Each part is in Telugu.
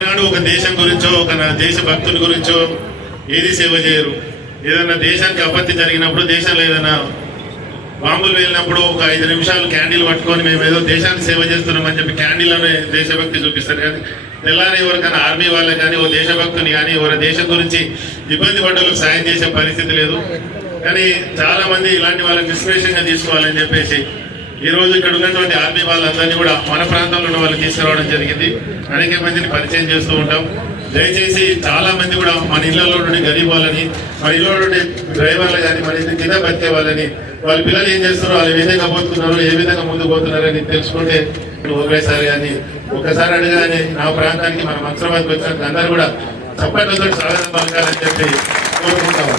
ఒక దేశం గురించో ఒక దేశ భక్తుల గురించో ఏది సేవ చేయరు. ఏదైనా దేశానికి అపత్తి జరిగినప్పుడు, దేశంలో ఏదైనా బాంబులు వెళ్ళినప్పుడు ఒక 5 నిమిషాలు క్యాండిల్ పట్టుకొని మేము ఏదో దేశానికి సేవ చేస్తున్నామని చెప్పి క్యాండిల్లోనే దేశభక్తి చూపిస్తారు. కానీ తెల్లారి ఎవరికైనా ఆర్మీ వాళ్ళకి కానీ ఓ దేశభక్తుని కానీ ఎవరి దేశం గురించి ఇబ్బంది పడ్డలకు సాయం చేసే పరిస్థితి లేదు. కానీ చాలా మంది ఇలాంటి వాళ్ళని ఇన్స్పిరేషన్గా తీసుకోవాలని చెప్పేసి ఈ రోజు ఇక్కడ ఉన్నటువంటి ఆర్మీ వాళ్ళందరినీ కూడా మన ప్రాంతంలో ఉన్న వాళ్ళకి తీసుకురావడం జరిగింది. అనేక మందిని పరిచయం చేస్తూ ఉంటాం. దయచేసి చాలా మంది కూడా మన ఇళ్లలో నుండి గరీబ్ వాళ్ళని, మన ఇళ్లలో నుండి డ్రైవర్లు కానీ, మన ఇంటి కింద బతికే వాళ్ళని, వాళ్ళ పిల్లలు ఏం చేస్తున్నారో, వాళ్ళు ఏ విధంగా పోతున్నారు, ఏ విధంగా ముందుకు పోతున్నారని తెలుసుకుంటే ఒకేసారి అని ఒకసారి అడగానే నా ప్రాంతానికి మన మంత్రాబాద్కి వచ్చినందుకు అందరూ కూడా చప్పట్లతో స్వాగతం పలకాలని చెప్పి కోరుకుంటాం.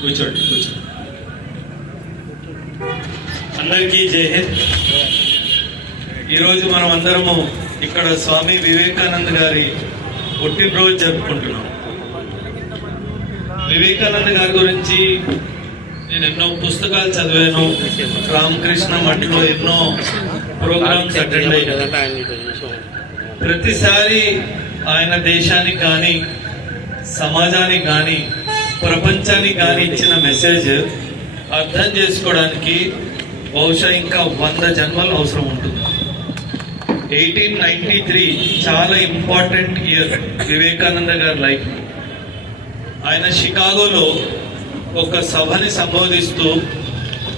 కూర్చోండి. అందరికీ జై హింద్. ఈరోజు మనం అందరము ఇక్కడ స్వామి వివేకానంద గారి పుట్టినరోజు జరుపుకుంటున్నాం. వివేకానంద గారి గురించి నేను ఎన్నో పుస్తకాలు చదివాను. రామకృష్ణ మఠంలో ఎన్నో ప్రోగ్రామ్స్ అటెండ్ అయ్యాను. ప్రతిసారి ఆయన దేశానికి కానీ, సమాజానికి కానీ, ప్రపంచానికి కానీ ఇచ్చిన మెసేజ్ అర్థం చేసుకోవడానికి బహుశా ఇంకా 100 జన్మలు అవసరం ఉంటుంది. 1893 చాలా ఇంపార్టెంట్ ఇయర్ వివేకానంద గారి లైఫ్. ఆయన షికాగోలో ఒక సభని సంబోధిస్తూ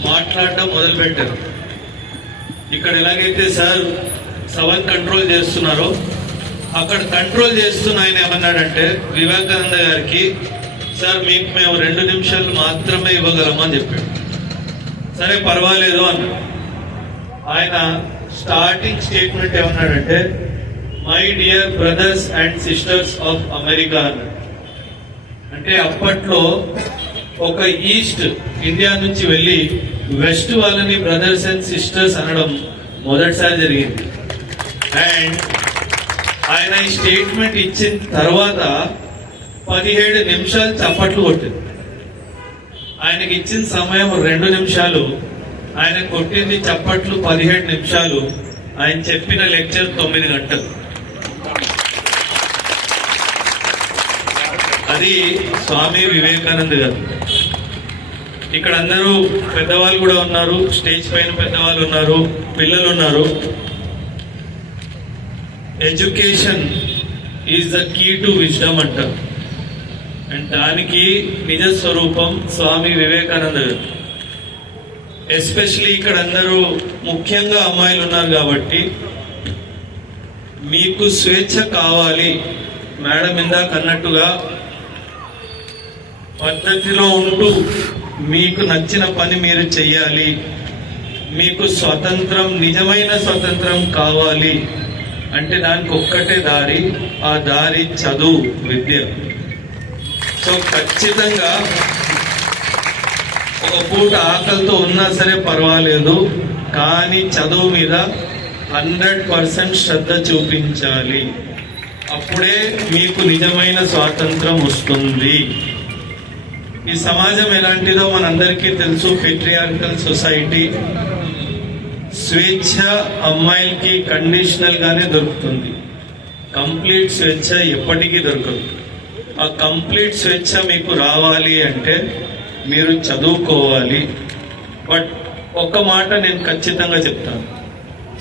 మాట్లాడడం మొదలుపెట్టారు. ఇక్కడ ఎలాగైతే సార్ సభని కంట్రోల్ చేస్తున్నారో అక్కడ కంట్రోల్ చేస్తున్న ఆయన ఏమన్నాడంటే వివేకానంద గారికి, సార్ మీకు మేము 2 నిమిషాలు మాత్రమే ఇవ్వగలమని చెప్పాడు. సరే పర్వాలేదు అన్నాడు. ఆయన స్టార్టింగ్ స్టేట్మెంట్ ఏమన్నాడంటే, my dear brothers and sisters of America అన్నాడు. అంటే అప్పట్లో ఒక ఈస్ట్ ఇండియా నుంచి వెళ్ళి వెస్ట్ వాళ్ళని బ్రదర్స్ అండ్ సిస్టర్స్ అనడం మొదటిసారి జరిగింది. అండ్ ఆయన ఈ స్టేట్మెంట్ ఇచ్చిన తర్వాత 17 నిమిషాలు చప్పట్లు కొట్టింది. ఆయనకి ఇచ్చిన సమయం 2 నిమిషాలు, ఆయన కొట్టింది చప్పట్లు 17 నిమిషాలు. ఆయన చెప్పిన లెక్చర్ 9 గంటలు. అది స్వామి వివేకానంద గారు. ఇక్కడ అందరూ పెద్దవాళ్ళు కూడా ఉన్నారు, స్టేజ్ పైన పెద్దవాళ్ళు ఉన్నారు, పిల్లలు ఉన్నారు. Education is the key to wisdom అంటారు. అండ్ దానికి నిజ స్వరూపం స్వామి వివేకానంద గారు. ఎస్పెషలీ ఇక్కడ అందరూ ముఖ్యంగా అమ్మాయిలు ఉన్నారు కాబట్టి మీకు స్వేచ్ఛ కావాలి. మేడం ఇందాక అన్నట్టుగా పద్ధతిలో ఉంటూ మీకు నచ్చిన పని మీరు చెయ్యాలి. మీకు స్వతంత్రం, నిజమైన స్వతంత్రం కావాలి అంటే దానికి ఒక్కటే దారి, ఆ దారి చదువు, విద్య. సో ఖచ్చితంగా ఒక పూట ఆకలితో ఉన్నా సరే పర్వాలేదు, కానీ చదువు మీద 100% శ్రద్ధ చూపించాలి. అప్పుడే మీకు నిజమైన స్వాతంత్రం వస్తుంది. ఈ సమాజం ఎలాంటిదో మనందరికీ తెలుసు. Patriarchal society. స్వేచ్ఛ అమ్మాయిలకి కండిషనల్ గానే దొరుకుతుంది. కంప్లీట్ స్వేచ్ఛ ఎప్పటికీ దొరకదు. ఆ కంప్లీట్ స్వేచ్ఛ మీకు రావాలి అంటే మీరు చదువుకోవాలి. బట్ ఒక్క మాట నేను ఖచ్చితంగా చెప్తాను,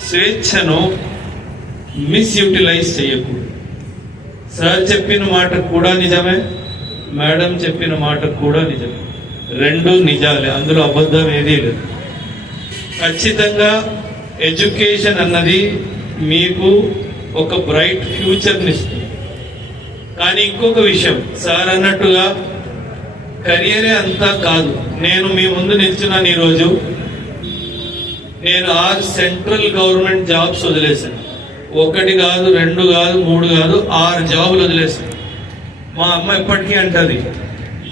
స్వేచ్ఛను మిస్యూటిలైజ్ చేయకూడదు. సార్ చెప్పిన మాట కూడా నిజమే, మేడం చెప్పిన మాట కూడా నిజమే. 2 నిజాలే, అందులో అబద్ధం ఏదీ లేదు. ఖచ్చితంగా ఎడ్యుకేషన్ అన్నది మీకు ఒక బ్రైట్ ఫ్యూచర్ని ఇస్తుంది. కానీ ఇంకొక విషయం, సార్ అన్నట్టుగా కెరియరే అంతా కాదు. నేను మీ ముందు నిల్చున్నాను ఈరోజు. నేను 6 సెంట్రల్ గవర్నమెంట్ జాబ్స్ వదిలేశాను. 1 కాదు, 2 కాదు, 3 కాదు, 6 జాబులు వదిలేశాను. మా అమ్మ ఎప్పటికీ అంటది,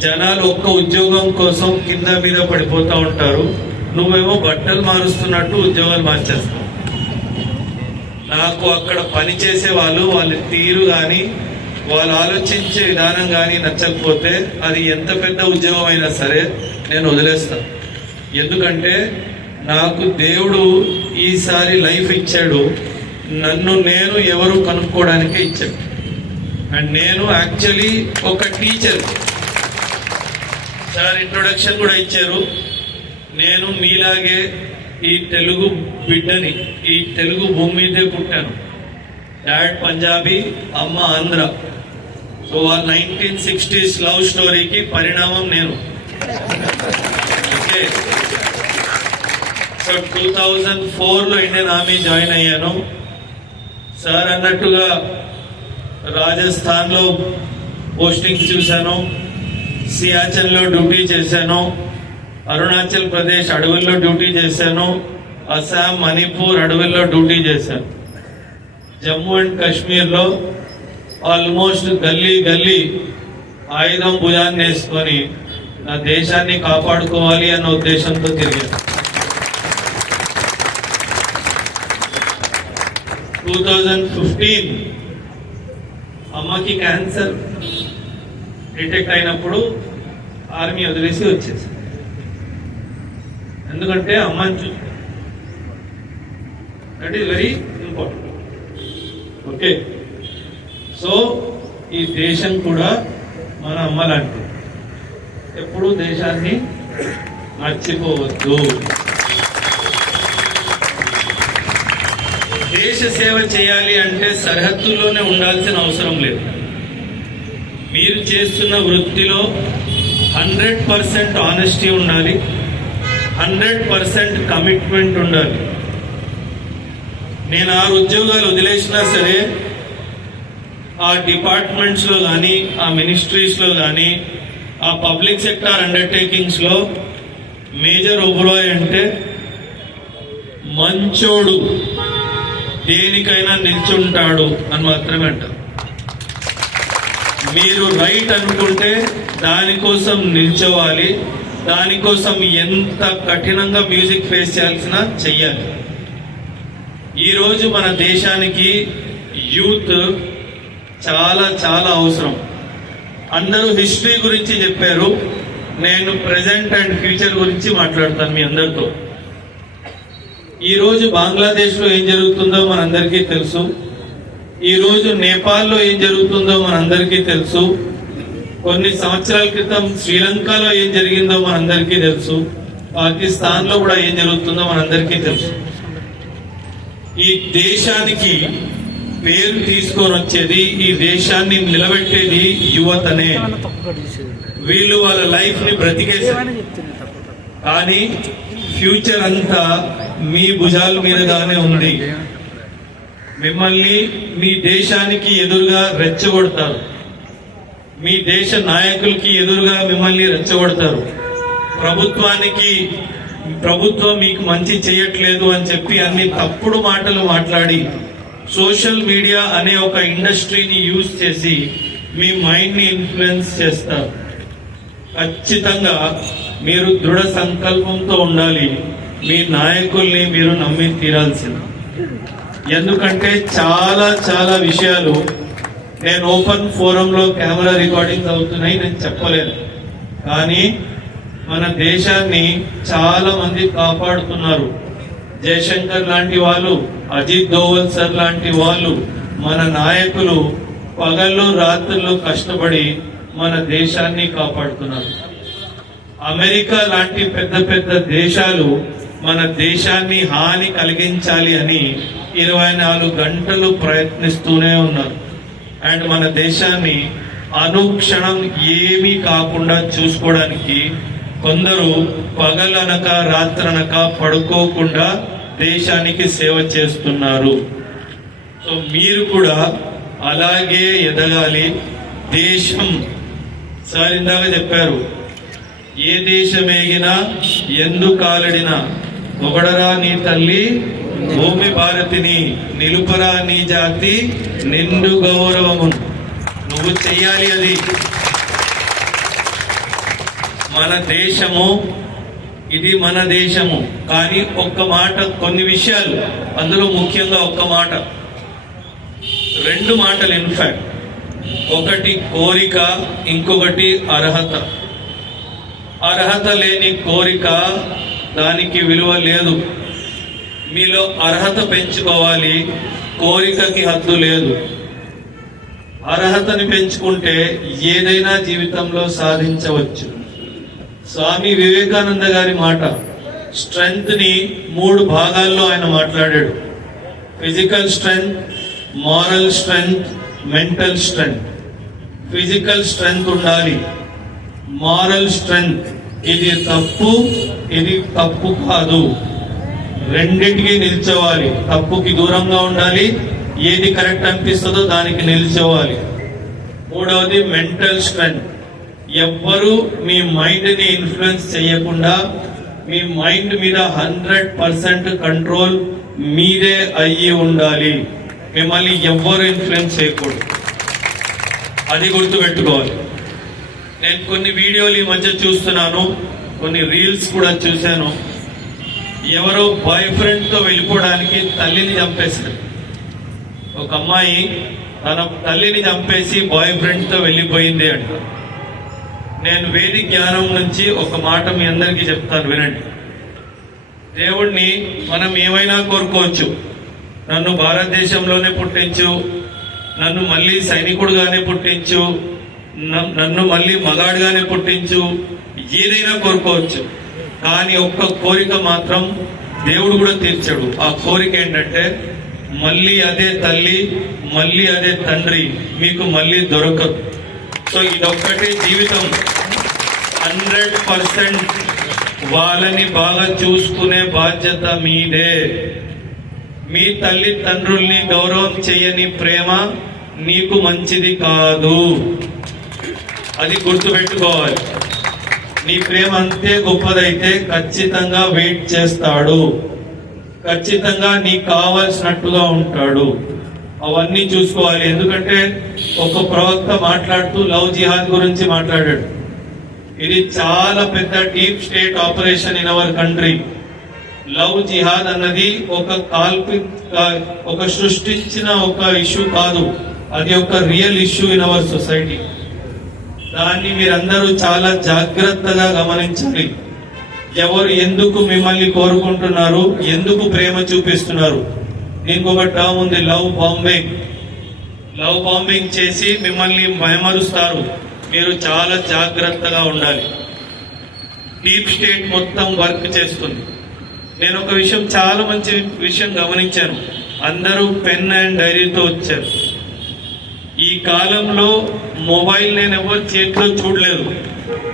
జనాలు ఒక్క ఉద్యోగం కోసం కింద మీద పడిపోతూ ఉంటారు, నువ్వేమో బట్టలు మారుస్తున్నట్టు ఉద్యోగాలు మార్చేస్తావు. నాకు అక్కడ పని చేసే వాళ్ళు, వాళ్ళ తీరు కానీ, వాళ్ళు ఆలోచించే విధానం కానీ నచ్చకపోతే అది ఎంత పెద్ద ఉద్యోగం అయినా సరే నేను వదిలేస్తాను. ఎందుకంటే నాకు దేవుడు ఈసారి లైఫ్ ఇచ్చాడు, నన్ను నేను ఎవరు కనుక్కోవడానికే ఇచ్చాడు. అండ్ నేను యాక్చువల్లీ ఒక టీచర్. సార్ ఇంట్రొడక్షన్ కూడా ఇచ్చారు. నేను మీలాగే ఈ తెలుగు బిడ్డని, ఈ తెలుగు భూమి మీదే పుట్టాను. డాడ్ పంజాబీ, అమ్మ ఆంధ్ర. సో ఆ 1960s లవ్ స్టోరీకి పరిణామం నేను. ఓకే, సో 2004లో ఇండియన్ ఆర్మీ జాయిన్ అయ్యాను. సార్ అన్నట్టుగా రాజస్థాన్లో పోస్టింగ్ చూశాను, సియాచెన్లో డ్యూటీ చేశాను, అరుణాచల్ ప్రదేశ్ అడవుల్లో డ్యూటీ చేశాను, అస్సాం మణిపూర్ అడవుల్లో డ్యూటీ చేశాను. జమ్మూ అండ్ కాశ్మీర్లో ఆల్మోస్ట్ గల్లీ గల్లీ ఆయుధం భుజాన్ని వేసుకొని నా దేశాన్ని కాపాడుకోవాలి అన్న ఉద్దేశంతో తిరిగాను. 2015 అమ్మకి క్యాన్సర్ డిటెక్ట్ అయినప్పుడు ఆర్మీ వదిలేసి వచ్చేసి, ఎందుకంటే అమ్మని చూ, that is very important. Okay, so ఈ దేశం కూడా మన అమ్మ లాంటిది. ఎప్పుడు దేశాన్ని మర్చిపోవద్దు. దేశ సేవ చేయాలి అంటే సరిహద్దుల్లోనే ఉండాల్సిన అవసరం లేదు. మీరు చేస్తున్న వృత్తిలో 100% ఆనెస్టీ ఉండాలి, 100% కమిట్మెంట్ ఉండాలి. నేను 6 ఉద్యోగాలు వదిలేసినా సరే ఆ డిపార్ట్మెంట్స్లో కానీ, ఆ మినిస్ట్రీస్లో కానీ, ఆ పబ్లిక్ సెక్టార్ అండర్టేకింగ్స్లో మేజర్ ఓబరాయ్ అంటే మంచోడు, దేనికైనా నిల్చుంటాడు అని మాత్రమే అంటారు. మీరు రైట్ అనుకుంటే దానికోసం నిల్చోవాలి, దానికోసం ఎంత కఠినంగా మ్యూజిక్ ఫేస్ చేయాల్సిన చెయ్యాలి. ఈరోజు మన దేశానికి యూత్ చాలా చాలా అవసరం. అందరూ హిస్టరీ గురించి చెప్పారు, నేను ప్రెజెంట్ అండ్ ఫ్యూచర్ గురించి మాట్లాడతాను మీ అందరితో. ఈరోజు బంగ్లాదేశ్లో ఏం జరుగుతుందో మనందరికీ తెలుసు, ఈరోజు నేపాల్లో ఏం జరుగుతుందో మనందరికీ తెలుసు, కొన్ని సంవత్సరాల క్రితం శ్రీలంకలో ఏం జరిగిందో మనందరికీ తెలుసు, పాకిస్తాన్లో కూడా ఏం జరుగుతుందో మనందరికీ తెలుసు. ఈ దేశానికి పేరు తీసుకొని వచ్చేది, ఈ దేశాన్ని నిలబెట్టేది యువతనే. వీళ్ళు వాళ్ళ లైఫ్ ని బ్రతికేశారు, కానీ ఫ్యూచర్ అంతా మీ భుజాల మీదగానే ఉంది. మిమ్మల్ని మీ దేశానికి ఎదురుగా రెచ్చగొడతారు, మీ దేశ నాయకులకి ఎదురుగా మిమ్మల్ని రెచ్చగొడతారు. ప్రభుత్వం మీకు మంచి చేయట్లేదు అని చెప్పి అన్ని తప్పుడు మాటలు మాట్లాడి సోషల్ మీడియా అనే ఒక ఇండస్ట్రీని యూజ్ చేసి మీ మైండ్ ని ఇన్ఫ్లుయెన్స్ చేస్తారు. ఖచ్చితంగా మీరు దృఢ సంకల్పంతో ఉండాలి, మీ నాయకుల్ని మీరు నమ్మి తీరాల్సింది. ఎందుకంటే చాలా చాలా విషయాలు నేను ఓపెన్ ఫోరంలో కెమెరా రికార్డింగ్స్ అవుతున్నాయి నేను చెప్పలేను, కానీ మన దేశాన్ని చాలా మంది కాపాడుతున్నారు. జయశంకర్ లాంటి వాళ్ళు, అజిత్ దోవల్ సార్ లాంటి వాళ్ళు, మన నాయకులు పగళ్ళు రాత్రులు కష్టపడి మన దేశాన్ని కాపాడుతున్నారు. అమెరికా లాంటి పెద్ద పెద్ద దేశాలు మన దేశాన్ని హాని కలిగించాలి అని 24 గంటలు ప్రయత్నిస్తూనే ఉన్నారు. అండ్ మన దేశాన్ని అనుక్షణం ఏమీ కాకుండా చూసుకోవడానికి కొందరు పగలనక రాత్రనక పడుకోకుండా దేశానికి సేవ చేస్తున్నారు. సో మీరు కూడా అలాగే ఎదగాలి. దేశం సార్ ఇందాక చెప్పారు, ఏ దేశం ఏగినా ఎందు కాలడినా పొగడరా నీ తల్లి భూమి భారతిని, నిలుపరా నీ జాతి నిండు గౌరవము. నువ్వు చెయ్యాలి అది. మన దేశము, ఇది మన దేశము. కానీ ఒక్క మాట, కొన్ని విషయాలు, అందులో ముఖ్యంగా ఒక్క మాట, 2 మాటలు ఇన్ఫాక్ట్. ఒకటి కోరిక, ఇంకొకటి అర్హత. అర్హత లేని కోరిక దానికి విలువ లేదు. మీలో అర్హత పెంచుకోవాలి, కోరికకి హద్దు లేదు. అర్హతని పెంచుకుంటే ఏదైనా జీవితంలో సాధించవచ్చు. స్వామి వివేకానంద గారి మాట, స్ట్రెంగ్త్ ని 3 భాగాల్లో ఆయన మాట్లాడాడు. Physical strength, moral strength, mental strength. Physical strength ఉండాలి. మారల్ స్ట్రెంగ్త్, ఇది తప్పు, ఇది తప్పు కాదు, రెండింటికి నిల్చోవాలి. తప్పుకి దూరంగా ఉండాలి, ఏది కరెక్ట్ అనిపిస్తుందో దానికి నిల్చోవాలి. 3వది మెంటల్ స్ట్రెంగ్త్. ఎవ్వరూ మీ మైండ్ ని ఇన్ఫ్లుయెన్స్ చేయకుండా మీ మైండ్ మీద 100% కంట్రోల్ మీదే అయ్యి ఉండాలి. మిమ్మల్ని ఎవ్వరు ఇన్ఫ్లుయెన్స్ చేయకూడదు. అది గుర్తుపెట్టుకోవాలి. నేను కొన్ని వీడియోలు ఈ మధ్య చూస్తున్నాను, కొన్ని రీల్స్ కూడా చూశాను. ఎవరో బాయ్ ఫ్రెండ్ తో వెళ్ళిపోవడానికి తల్లిని చంపేశారు. ఒక అమ్మాయి తన తల్లిని చంపేసి బాయ్ ఫ్రెండ్ తో వెళ్ళిపోయింది అంట. నేను వేదిక జ్ఞానం నుంచి ఒక మాట మీ అందరికీ చెప్తాను, వినండి. దేవుణ్ణి మనం ఏమైనా కోరుకోవచ్చు. నన్ను భారతదేశంలోనే పుట్టించు, నన్ను మళ్ళీ సైనికుడుగానే పుట్టించు, నన్ను మళ్ళీ మగాడుగానే పుట్టించు, ఏదైనా కోరుకోవచ్చు. కానీ ఒక్క కోరిక మాత్రం దేవుడు కూడా తీర్చాడు. ఆ కోరిక ఏంటంటే మళ్ళీ అదే తల్లి, మళ్ళీ అదే తండ్రి మీకు మళ్ళీ దొరకదు. సో ఇదొక్కటే జీవితం. 100% వాళ్ళని బాగా చూసుకునే బాధ్యత మీదే. మీ తల్లి తండ్రుల్ని గౌరవం చేయని ప్రేమ నీకు మంచిది కాదు. అది గుర్తుపెట్టుకోవాలి. నీ ప్రేమ అంతే గొప్పదైతే ఖచ్చితంగా వెయిట్ చేస్తాడు, ఖచ్చితంగా నీకు కావాల్సినట్టుగా ఉంటాడు. అవన్నీ చూసుకోవాలి. ఎందుకంటే ఒక ప్రవక్త మాట్లాడుతూ లవ్ జిహాద్ గురించి మాట్లాడాడు. ఇది చాలా పెద్ద deep state operation in our country. Love జిహాద్ అన్నది ఒక సృష్టించిన ఒక ఇష్యూ కాదు, అది ఒక real issue in our society. దాన్ని మీరందరూ చాలా జాగ్రత్తగా గమనించాలి. ఎవరు ఎందుకు మిమ్మల్ని కోరుకుంటున్నారు, ఎందుకు ప్రేమ చూపిస్తున్నారు. దీనికి ఒక టర్మ్ ఉంది, లవ్ బాంబింగ్. లవ్ బాంబింగ్ చేసి మిమ్మల్ని భయమరుస్తారు. మీరు చాలా జాగ్రత్తగా ఉండాలి. డీప్ స్టేట్ మొత్తం వర్క్ చేస్తుంది. నేను ఒక విషయం, చాలా మంచి విషయం గమనించాను. అందరూ పెన్ అండ్ డైరీతో వచ్చారు. ఈ కాలంలో మొబైల్ నేను ఎవరు చేతిలో చూడలేదు.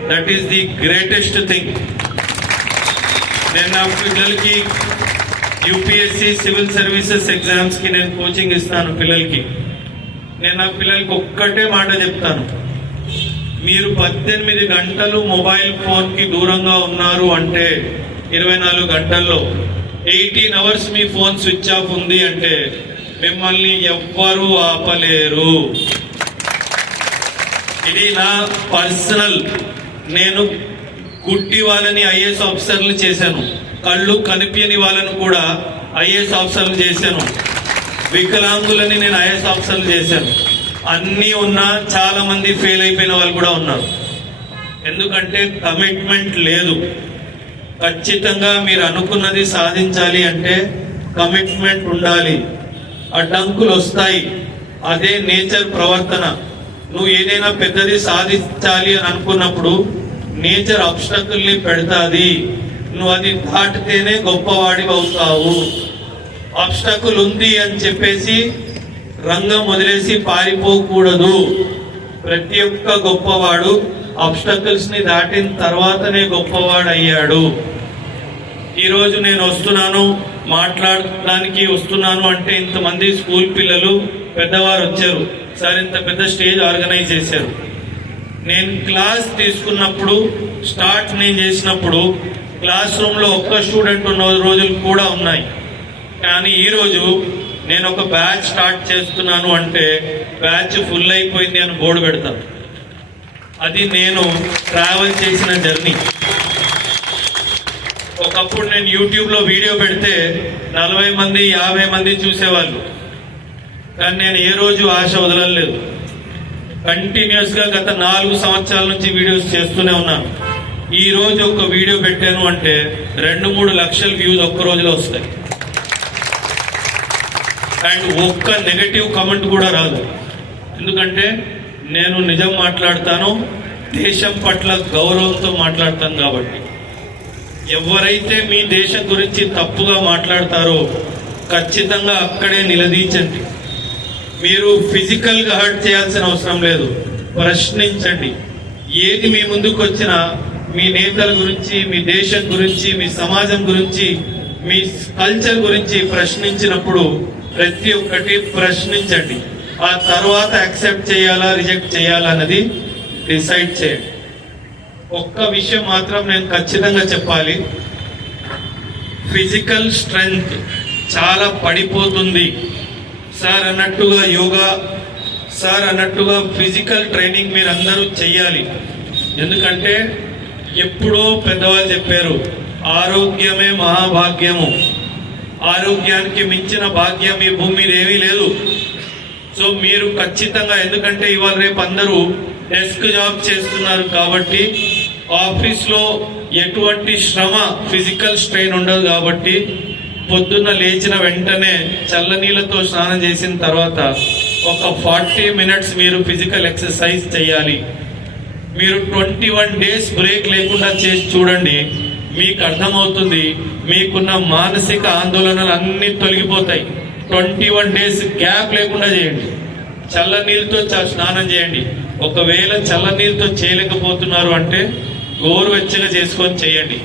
That is the greatest thing. నేను నా పిల్లలకి యూపీఎస్సీ సివిల్ సర్వీసెస్ ఎగ్జామ్స్ కి నేను కోచింగ్ ఇస్తాను పిల్లలకి. నేను నా పిల్లలకి ఒక్కటే మాట చెప్తాను, మీరు 18 గంటలు మొబైల్ ఫోన్ కి దూరంగా ఉన్నారు అంటే 24 గంటల్లో 18 అవర్స్ మీ ఫోన్ స్విచ్ ఆఫ్ ఉంది అంటే మిమ్మల్ని ఎవ్వరూ ఆపలేరు. ఇది నా పర్సనల్. నేను గుడ్డి వాళ్ళని ఐఏఎస్ ఆఫీసర్లు చేశాను, కళ్ళు కనిపించని వాళ్ళను కూడా ఐఏఎస్ ఆఫీసర్లు చేశాను, వికలాంగులని నేను ఐఏఎస్ ఆఫీసర్లు చేశాను. అన్నీ ఉన్నా చాలా మంది ఫెయిల్ అయిపోయిన వాళ్ళు కూడా ఉన్నారు. ఎందుకంటే కమిట్మెంట్ లేదు. ఖచ్చితంగా మీరు అనుకున్నది సాధించాలి అంటే కమిట్మెంట్ ఉండాలి. అడ్డంకులు వస్తాయి, అదే నేచర్ ప్రవర్తన. నువ్వు ఏదైనా పెద్దది సాధించాలి అని అనుకున్నప్పుడు నేచర్ అబ్స్టకల్ని పెడతాది. నువ్వు అది దాటితేనే గొప్పవాడి అవుతావు. అబ్స్టకల్ ఉంది అని చెప్పేసి రంగం వదిలేసి పారిపోకూడదు. ప్రతి ఒక్క గొప్పవాడు అబ్స్టకల్స్ ని దాటిన తర్వాతనే గొప్పవాడు అయ్యాడు. ఈరోజు నేను వస్తున్నాను, మాట్లాడడానికి వస్తున్నాను అంటే ఇంతమంది స్కూల్ పిల్లలు పెద్దవారు వచ్చారు. సార్ ఇంత పెద్ద స్టేజ్ ఆర్గనైజ్ చేశారు. నేను క్లాస్ తీసుకున్నప్పుడు, స్టార్ట్ నేను చేసినప్పుడు క్లాస్ రూమ్ లో ఒక్క స్టూడెంట్ ఉన్న రోజులు కూడా ఉన్నాయి. కానీ ఈరోజు నేను ఒక బ్యాచ్ స్టార్ట్ చేస్తున్నాను అంటే బ్యాచ్ ఫుల్ అయిపోయింది అని బోర్డు పెడతాను. అది నేను ట్రావెల్ చేసిన జర్నీ. ఒకప్పుడు నేను యూట్యూబ్ లో వీడియో పెడితే 40 మంది 50 మంది చూసేవాళ్ళు. కానీ నేను ఏ రోజు ఆశ వదలలేదు. కంటిన్యూస్ గా గత 4 సంవత్సరాల నుంచి వీడియోస్ చేస్తూనే ఉన్నాను. ఈ రోజు ఒక వీడియో పెట్టాను అంటే 2-3 లక్షల వ్యూస్ ఒక్క రోజులో వస్తాయి. అండ్ ఒక్క నెగటివ్ కమెంట్ కూడా రాదు. ఎందుకంటే నేను నిజం మాట్లాడతాను, దేశం పట్ల గౌరవంతో మాట్లాడతాను. కాబట్టి ఎవరైతే మీ దేశం గురించి తప్పుగా మాట్లాడతారో ఖచ్చితంగా అక్కడే నిలదీచండి. మీరు ఫిజికల్గా హర్ట్ చేయాల్సిన అవసరం లేదు, ప్రశ్నించండి. ఏది మీ ముందుకు వచ్చినా మీ నేతల గురించి, మీ దేశం గురించి, మీ సమాజం గురించి, మీ కల్చర్ గురించి ప్రశ్నించినప్పుడు ప్రతి ఒక్కటి ప్రశ్నించండి. ఆ తర్వాత యాక్సెప్ట్ చేయాలా రిజెక్ట్ చేయాలా అన్నది డిసైడ్ చేయండి. ఒక్క విషయం మాత్రం నేను ఖచ్చితంగా చెప్పాలి, ఫిజికల్ స్ట్రెంగ్త్ చాలా పడిపోతుంది. సార్ అన్నట్టుగా యోగా, సార్ అన్నట్టుగా ఫిజికల్ ట్రైనింగ్ మీరు అందరూ చెయ్యాలి. ఎందుకంటే ఎప్పుడో పెద్దవాళ్ళు చెప్పారు, ఆరోగ్యమే మహాభాగ్యము. ఆరోగ్యానికి మించిన భాగ్యం ఈ భూమి మీద ఏమీ లేదు. సో మీరు ఖచ్చితంగా, ఎందుకంటే ఇవాళ రేపు అందరూ డెస్క్ జాబ్ చేస్తున్నారు కాబట్టి ఆఫీస్లో ఎటువంటి శ్రమ, ఫిజికల్ స్ట్రెయిన్ ఉండదు. కాబట్టి పొద్దున్న లేచిన వెంటనే చల్లనీళ్ళతో స్నానం చేసిన తర్వాత ఒక 40 మినిట్స్ మీరు ఫిజికల్ ఎక్సర్సైజ్ చేయాలి. మీరు 21 డేస్ బ్రేక్ లేకుండా చేసి చూడండి, మీకు అర్థమవుతుంది. మీకున్న మానసిక ఆందోళనలు అన్ని తొలగిపోతాయి. 21 డేస్ గ్యాప్ లేకుండా చేయండి. చల్లనీళ్ళతో స్నానం చేయండి. ఒకవేళ చల్లనీళ్ళతో చేయలేకపోతున్నారు అంటే గోరువెచ్చగా చేసుకొని చేయండి.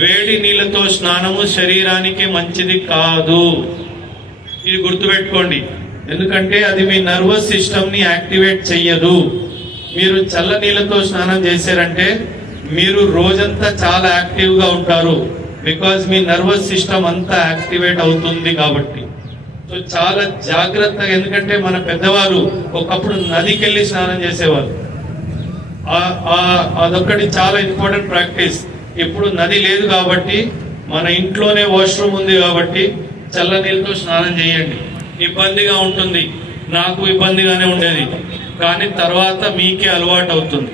వేడి నీళ్ళతో స్నానము శరీరానికి మంచిది కాదు, ఇది గుర్తుపెట్టుకోండి. ఎందుకంటే అది మీ నర్వస్ సిస్టమ్ ని యాక్టివేట్ చెయ్యదు. మీరు చల్ల నీళ్ళతో స్నానం చేశారంటే మీరు రోజంతా చాలా యాక్టివ్ గా ఉంటారు. బికాజ్ మీ నర్వస్ సిస్టమ్ అంతా యాక్టివేట్ అవుతుంది కాబట్టి. సో చాలా జాగ్రత్తగా, ఎందుకంటే మన పెద్దవాళ్ళు ఒకప్పుడు నదికి వెళ్ళి స్నానం చేసేవారు. అదొక్కటి చాలా ఇంపార్టెంట్ ప్రాక్టీస్. ఇప్పుడు నది లేదు కాబట్టి మన ఇంట్లోనే వాష్రూమ్ ఉంది కాబట్టి చల్ల నీళ్ళతో స్నానం చేయండి. ఇబ్బందిగా ఉంటుంది, నాకు ఇబ్బందిగానే ఉండేది, కానీ తర్వాత మీకే అలవాటు అవుతుంది.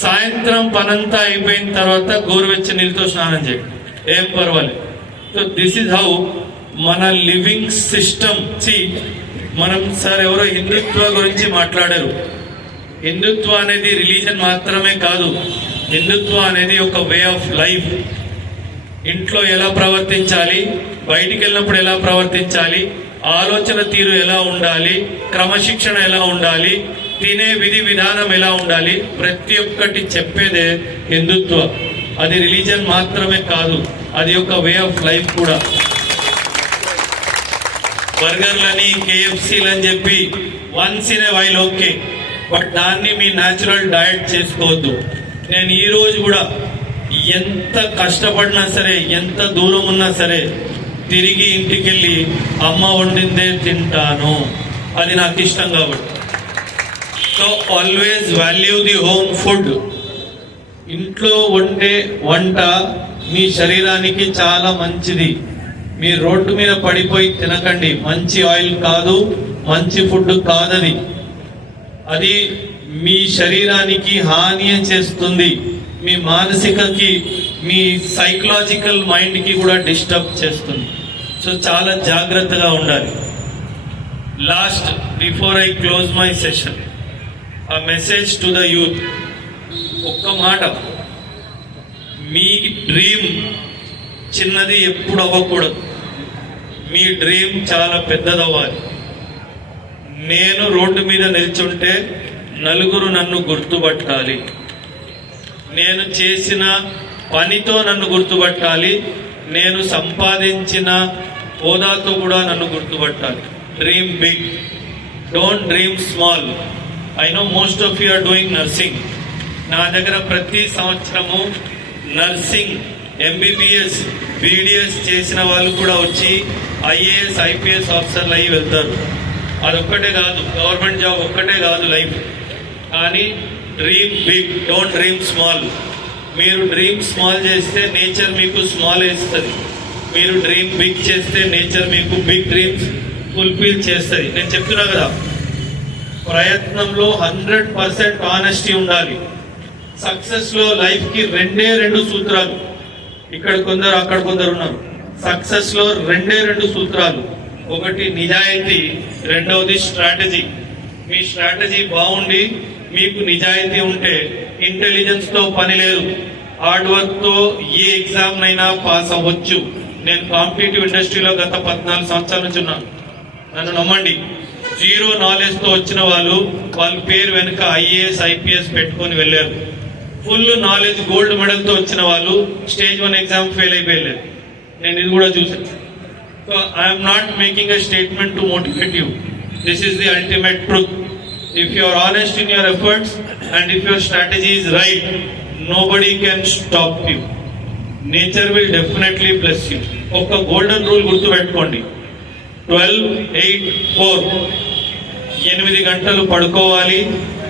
సాయంత్రం పనంతా అయిపోయిన తర్వాత గోరువెచ్చని నీళ్ళతో స్నానం చేయండి, ఏం పర్వాలేదు. సో దిస్ ఇస్ హౌ మన లివింగ్ సిస్టమ్. మనం సార్ ఎవరో హిందుత్వ గురించి మాట్లాడారు. హిందుత్వ అనేది రిలీజన్ మాత్రమే కాదు, హిందుత్వ అనేది ఒక వే ఆఫ్ లైఫ్. ఇంట్లో ఎలా ప్రవర్తించాలి, బయటికి వెళ్ళినప్పుడు ఎలా ప్రవర్తించాలి, ఆలోచన తీరు ఎలా ఉండాలి, క్రమశిక్షణ ఎలా ఉండాలి, తినే విధి విధానం ఎలా ఉండాలి, ప్రతి ఒక్కటి చెప్పేదే హిందుత్వ. అది రిలీజన్ మాత్రమే కాదు, అది ఒక వే ఆఫ్ లైఫ్ కూడా. బర్గర్లని, కేఎఫ్సీలని చెప్పి once in a while okay, but దాన్ని మీ న్యాచురల్ డయట్ చేసుకోవద్దు. నేను ఈ రోజు కూడా ఎంత కష్టపడినా సరే, ఎంత దూరం ఉన్నా సరే, తిరిగి ఇంటికి వెళ్ళి అమ్మ వండిందే తింటాను, అది నాకు ఇష్టం కాబట్టి. So always value the home food. ఇంట్లో వండే వంట మీ శరీరానికి చాలా మంచిది. మీ రోడ్డు మీద పడిపోయి తినకండి, మంచి ఆయిల్ కాదు, మంచి ఫుడ్ కాదది. అది మీ శరీరానికి హాని చేస్తుంది, మీ మానసికకి, మీ సైకలాజికల్ మైండ్ కి కూడా డిస్టర్బ్ చేస్తుంది. సో చాలా జాగ్రత్తగా ఉండాలి. Last, before I close my session, a message to the youth. ఒక్క మాట, మీ డ్రీమ్ చిన్నది ఎప్పుడు అవ్వకూడదు, మీ డ్రీమ్ చాలా పెద్దదవ్వాలి. నేను రోడ్డు మీద నిల్చుంటే నలుగురు నన్ను గుర్తుపట్టాలి, నేను చేసిన పనితో నన్ను గుర్తుపట్టాలి, నేను సంపాదించిన హోదాతో కూడా నన్ను గుర్తుపట్టాలి. Dream big, don't dream small. I know most of you are doing nursing. నా దగ్గర ప్రతి సంవత్సరము నర్సింగ్, ఎంబీబీఎస్, బీడీఎస్ చేసిన వాళ్ళు కూడా వచ్చి ఐఏఎస్, ఐపీఎస్ ఆఫీసర్లు అయ్యి వెళ్తారు. అదొక్కటే కాదు, గవర్నమెంట్ జాబ్ ఒక్కటే కాదు లైఫ్. కానీ dream big, don't dream small. మీరు డ్రీమ్ స్మాల్ చేస్తే నేచర్ మీకు స్మాల్ ఇస్తుంది, మీరు డ్రీమ్ బిగ్ చేస్తే నేచర్ మీకు బిగ్ డ్రీమ్స్ ఫుల్ఫిల్ చేస్తుంది. నేను చెప్తున్నా కదా, ప్రయత్నంలో 100% ఆనెస్టీ ఉండాలి. సక్సెస్ లో లైఫ్ కి రెండు సూత్రాలు. ఇక్కడ కొందరు అక్కడ కొందరు ఉన్నారు. సక్సెస్ లో రెండు సూత్రాలు. ఒకటి నిజాయితీ, రెండవది స్ట్రాటజీ. మీ స్ట్రాటజీ బాగుండి మీకు నిజాయితీ ఉంటే ఇంటెలిజెన్స్ తో పని లేదు. హార్డ్ వర్క్ తో ఏ ఎగ్జామ్ అయినా పాస్ అవ్వచ్చు. నేను కాంపిటేటివ్ ఇండస్ట్రీలో గత 14 సంవత్సరాల నుంచి ఉన్నాను. నన్ను నమ్మండి, జీరో నాలెడ్జ్ తో వచ్చిన వాళ్ళు వాళ్ళ పేరు వెనుక IAS IPS పెట్టుకొని వెళ్ళారు. ఫుల్ నాలెడ్జ్ గోల్డ్ మెడల్ తో వచ్చిన వాళ్ళు స్టేజ్ 1 ఎగ్జామ్ ఫెయిల్ అయిపోయలేదు. నేను ఇది కూడా చూసాను. So I'm not making a statement to motivate you. This is the ultimate truth. If you are honest in your efforts and if your strategy is right, nobody can stop you. Nature will definitely bless you. ఒక గోల్డెన్ రూల్ గుర్తుపెట్టుకోండి. 12-8-4. 8 గంటలు పడుకోవాలి,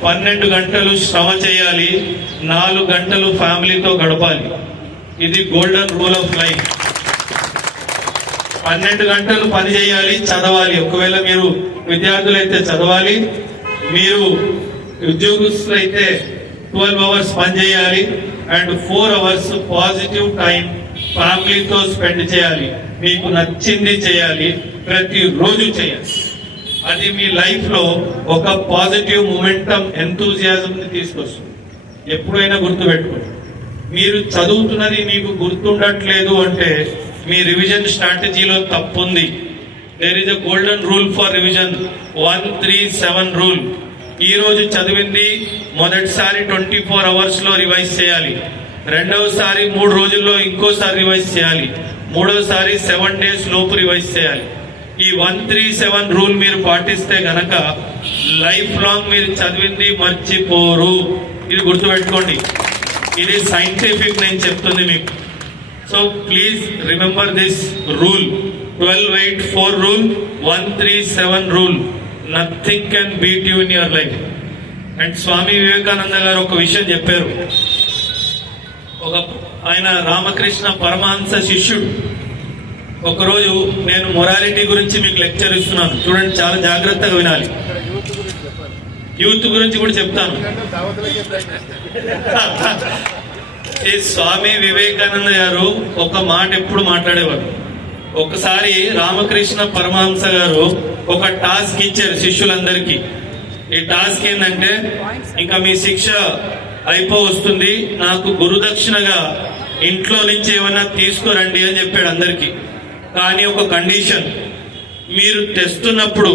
12 గంటలు శ్రమ చేయాలి, 4 గంటలు ఫ్యామిలీతో గడపాలి. ఇది గోల్డెన్ రూల్ ఆఫ్ లైఫ్. 12 గంటలు పని చేయాలి, చదవాలి. ఒకవేళ మీరు విద్యార్థులైతే చదవాలి, మీరు ఉద్యోగస్తులైతే 12 అవర్స్ పని చేయాలి అండ్ 4 అవర్స్ పాజిటివ్ టైం ఫ్యామిలీతో స్పెండ్ చేయాలి. మీకు నచ్చింది చేయాలి, ప్రతిరోజు చేయాలి. అది మీ లైఫ్ లో ఒక పాజిటివ్ మొమెంటం, ఎంతూజియాజం తీసుకొస్తుంది. ఎప్పుడైనా గుర్తుపెట్టుకోండి, మీరు చదువుతున్నది మీకు గుర్తుండట్లేదు అంటే మీ రివిజన్ స్ట్రాటజీలో తప్పుంది. There is a golden rule for revision, 1-3-7 rule. ఈ రోజు చదివింది మొదటిసారి 24 అవర్స్ లో రివైజ్ చేయాలి, రెండవసారి 3 రోజుల్లో ఇంకోసారి రివైజ్ చేయాలి, మూడోసారి 7 డేస్ లోపు రివైజ్ చేయాలి. ఈ 1-3-7 రూల్ మీరు పాటిస్తే గనక లైఫ్ లాంగ్ మీరు చదివింది మర్చిపోరు. ఇది గుర్తుపెట్టుకోండి, ఇది సైంటిఫిక్, నేను చెప్తుంది మీకు. So please remember this rule, 12-8-4 rule, 1-3-7 rule. Nothing can beat you in your life. And Swami Vivekananda garu ఒక విషయం చెప్పారు. ఆయన రామకృష్ణ పరమహంస శిష్యుడు. ఒకరోజు నేను మొరాలిటీ గురించి మీకు లెక్చర్ ఇస్తున్నాను, చూడండి, చాలా జాగ్రత్తగా వినాలి. యూత్ గురించి కూడా చెప్తాను. ఈ స్వామి వివేకానంద గారు ఒక మాట ఎప్పుడు మాట్లాడేవారు. ఒకసారి రామకృష్ణ పరమహంస గారు ఒక టాస్క్ ఇచ్చారు శిష్యులందరికీ. ఈ టాస్క్ ఏంటంటే, ఇంకా మీ శిక్ష వస్తుంది, నాకు గురుదక్షిణగా ఇంట్లో నుంచి ఏమన్నా తీసుకురండి అని చెప్పాడు అందరికి. కానీ ఒక కండిషన్, మీరు తెస్తున్నప్పుడు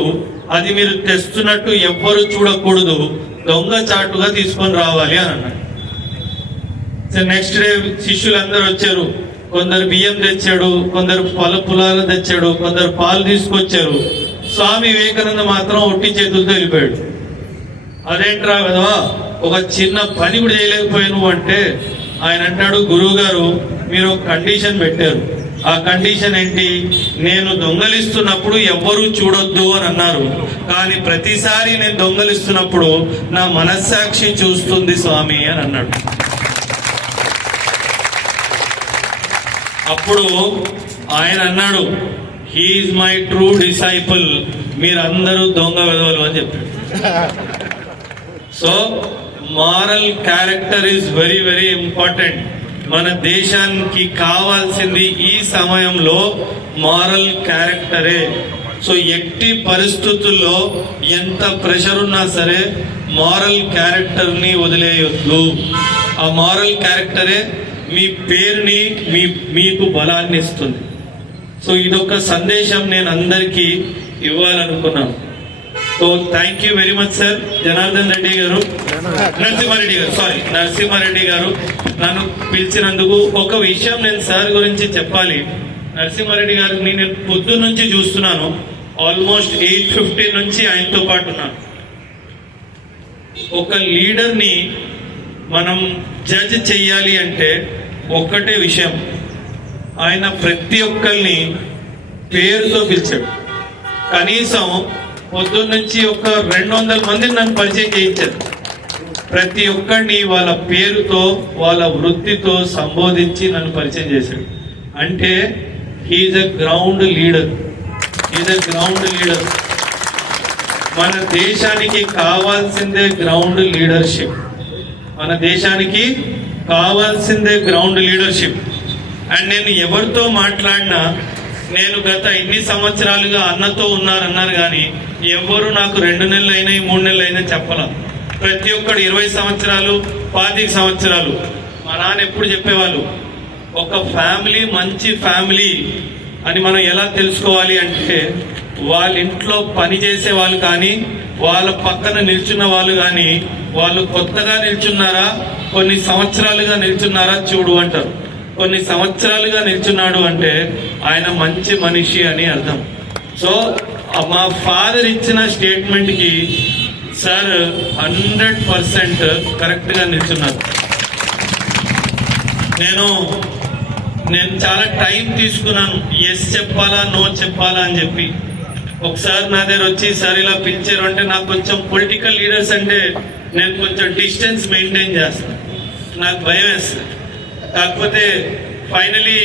అది మీరు తెస్తున్నట్టు ఎవ్వరు చూడకూడదు, దొంగచాటుగా తీసుకొని రావాలి అని అన్నాడు. నెక్స్ట్ డే శిష్యులందరూ వచ్చారు. కొందరు బియ్యం తెచ్చాడు, కొందరు పొలాలు తెచ్చాడు, కొందరు పాలు తీసుకొచ్చారు. స్వామి వివేకానంద మాత్రం ఒట్టి చేతులతో వెళ్ళిపోయాడు. అదేంట్రా కదా, ఒక చిన్న పని కూడా చేయలేకపోయాను అంటే ఆయన అంటాడు, గురువు గారు మీరు ఒక కండిషన్ పెట్టారు. ఆ కండిషన్ ఏంటి? నేను దొంగలిస్తున్నప్పుడు ఎవ్వరూ చూడొద్దు అని అన్నారు. కానీ ప్రతిసారి నేను దొంగలిస్తున్నప్పుడు నా మనస్సాక్షి చూస్తుంది స్వామి అని అన్నాడు. అప్పుడు ఆయన అన్నాడు, హీఈస్ మై ట్రూ డిసైపుల్, మీరందరూ దొంగ వెధవలు అని చెప్పాడు. So moral character is very very important. మన దేశానికి కావాల్సింది ఈ సమయంలో మారల్ క్యారెక్టరే. సో ఎట్టి పరిస్థితుల్లో ఎంత ప్రెషర్ ఉన్నా సరే మారల్ క్యారెక్టర్ ని వదిలేయొద్దు. ఆ మారల్ క్యారెక్టరే మీ పేరుని మీకు బలాన్ని ఇస్తుంది. సో ఇదొక సందేశం నేను అందరికీ ఇవ్వాలనుకున్నాను. So thank you very much sir. Janardhan Reddy garu, Narasimhareddy గారు నన్ను పిలిచినందుకు. ఒక విషయం నేను సార్ గురించి చెప్పాలి. నరసింహారెడ్డి గారిని నేను పొద్దున్న నుంచి చూస్తున్నాను, ఆల్మోస్ట్ 8:50 నుంచి ఆయనతో పాటు ఉన్నాను. ఒక లీడర్ని మనం జడ్జ్ చెయ్యాలి అంటే ఒక్కటే విషయం, ఆయన ప్రతి ఒక్కరిని పేరుతో పిలిచాడు. కనీసం పొద్దున్న నుంచి ఒక 200 మందిని నన్ను పరిచయం చేయించారు. ప్రతి ఒక్కరిని వాళ్ళ పేరుతో వాళ్ళ వృత్తితో సంబోధించి నన్ను పరిచయం చేశాడు. అంటే హీఈస్ ఎ గ్రౌండ్ లీడర్. మన దేశానికి కావాల్సిందే గ్రౌండ్ లీడర్షిప్. మన దేశానికి కావాల్సిందే గ్రౌండ్ లీడర్షిప్. అండ్ నేను ఎవరితో మాట్లాడినా, నేను గత ఇన్ని సంవత్సరాలుగా అన్నతో ఉన్నారన్నారు కానీ ఎవరు నాకు 2 నెలలు అయినాయి 3 నెలలు అయినా చెప్పాల. ప్రతి ఒక్కడు 20 సంవత్సరాలు 25 సంవత్సరాలు. మా నాన్న ఎప్పుడు చెప్పేవాళ్ళు, ఒక ఫ్యామిలీ మంచి ఫ్యామిలీ అని మనం ఎలా తెలుసుకోవాలి అంటే, వాళ్ళ ఇంట్లో పని చేసే వాళ్ళు కానీ, వాళ్ళ పక్కన నిల్చున్న వాళ్ళు కానీ, వాళ్ళు కొత్తగా నిల్చున్నారా కొన్ని సంవత్సరాలుగా నిల్చున్నారా చూడు అంటారు. కొన్ని సంవత్సరాలుగా నిల్చున్నాడు అంటే ఆయన మంచి మనిషి అని అర్థం. సో మా ఫాదర్ ఇచ్చిన స్టేట్మెంట్ కి సార్ 100% కరెక్ట్ గా నిల్చున్నారు. నేను చాలా టైం తీసుకున్నాను, ఎస్ చెప్పాలా నో చెప్పాలా అని చెప్పి. ఒకసారి నా దగ్గర వచ్చి సార్ ఇలా పిలిచారు అంటే, నాకు కొంచెం పొలిటికల్ లీడర్స్ అంటే నేను కొంచెం డిస్టెన్స్ మెయింటైన్ చేస్తాను, నాకు భయం వేస్తుంది. కాకపోతే ఫైనలీ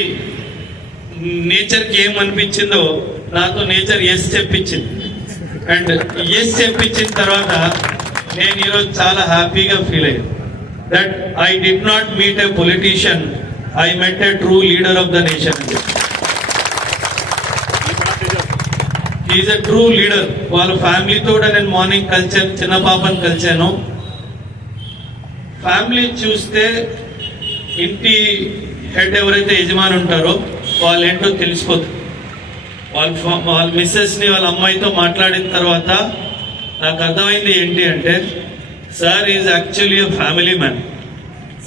నేచర్కి ఏమనిపించిందో నాతో నేచర్ ఎస్ చెప్పించింది. అండ్ ఎస్ చెప్పించిన తర్వాత నేను ఈరోజు చాలా హ్యాపీగా ఫీల్ అయ్యాను. That I did not meet a politician, I met a true leader of the nation. Is a true leader. వాళ్ళ ఫ్యామిలీతో నేను మార్నింగ్ కలిసాను, చిన్న పాపని కలిసాను. ఫ్యామిలీ చూస్తే ఇంటి హెడ్ ఎవరైతే యజమాని ఉంటారో వాళ్ళేంటో తెలిసిపోతుంది. వాళ్ళ మిస్సెస్ ని వాళ్ళ అమ్మాయితో మాట్లాడిన తర్వాత నాకు అర్థమైంది ఏంటి అంటే, sir is actually a family man.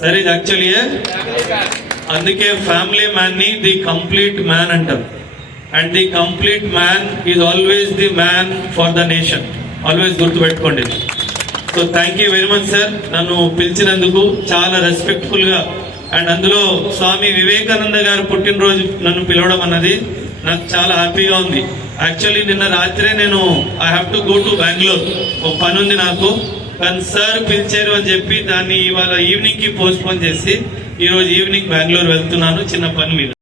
Sir is actually అందుకే ఫ్యామిలీ మ్యాన్ ని ది కంప్లీట్ మ్యాన్ అంటారు. And the complete man is always the man for the nation. Always గుర్తుపెట్టుకోండి. So thank you very much sir, నన్ను పిలిచినందుకు చాలా రెస్పెక్ట్ఫుల్ గా. అండ్ అందులో స్వామి వివేకానంద గారు పుట్టినరోజు నన్ను పిలవడం అన్నది నాకు చాలా హ్యాపీగా ఉంది. యాక్చువల్లీ నిన్న రాత్రే నేను I have to go to Bengaluru, ఒక పని ఉంది నాకు. కానీ సార్ పిలిచారు అని చెప్పి దాన్ని ఇవాళ ఈవినింగ్ కి పోస్ట్ పోన్ చేసి ఈరోజు ఈవినింగ్ బెంగళూరు వెళ్తున్నాను చిన్న పని మీద.